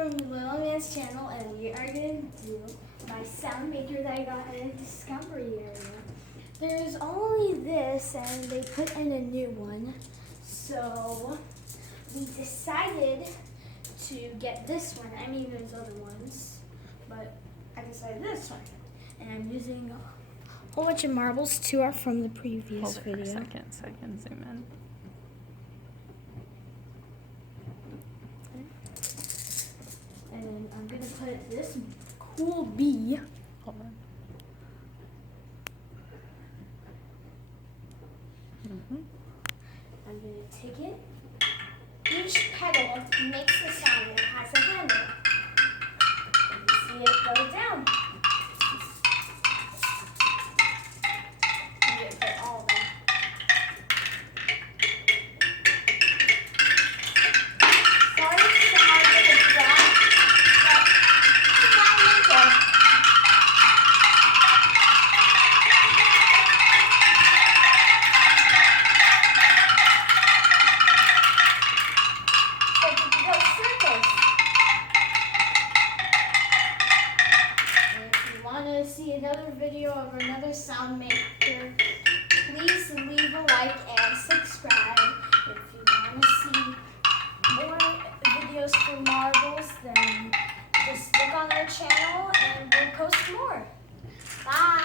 from Little Man's channel, and we are going to do my sound maker that I got at a Discovery area. There's only this, and they put in a new one, so we decided to get this one. I mean, there's other ones, but I decided this one, and I'm using a whole bunch of marbles. Two are from the previous Hold it video. for a second so I can zoom in. And then I'm gonna put this cool bee. Hold on. I'm gonna take it. Each petal makes the sound and it has a handle. And you see it go down. I'm gonna put all of them. Sorry to sound like a brat, but it's my maker. So you can go circles. And if you want to see another video of another sound maker, please leave a like and subscribe. If you want to see more videos for marbles, then just look on our channel and we'll post more. Bye!